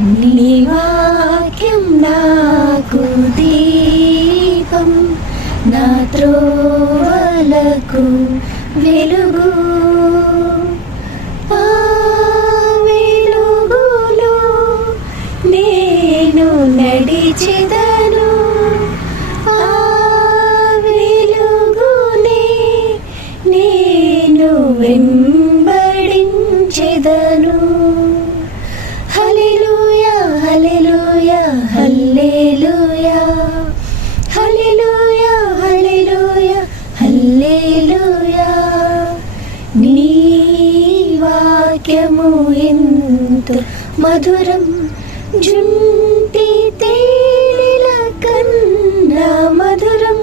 నీ వాక్యం నాకు దీపం నా త్రోవలకు వెలుగు. ఆ వెలుగులో నేను నడిచెదను. నీ వాక్యము ఎంతో మధురం. జుంటి తేనెల కన్నా మధురం.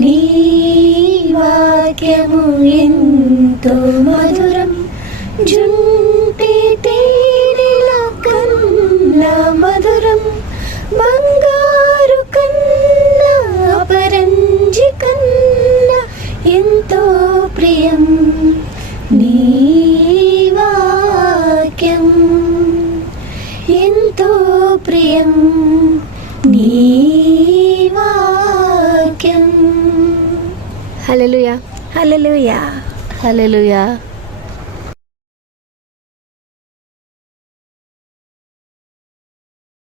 నీ వాక్యము ఎంతో మధురం. జుంటి తేనెల కన్నా మధురం. బంగారు కన్నా పరంజి కన్నా ఎంతో ప్రియం. ఎంతో ప్రియం నీ వాక్యం. హల్లెలూయా. హల్లెలూయా. హల్లెలూయా.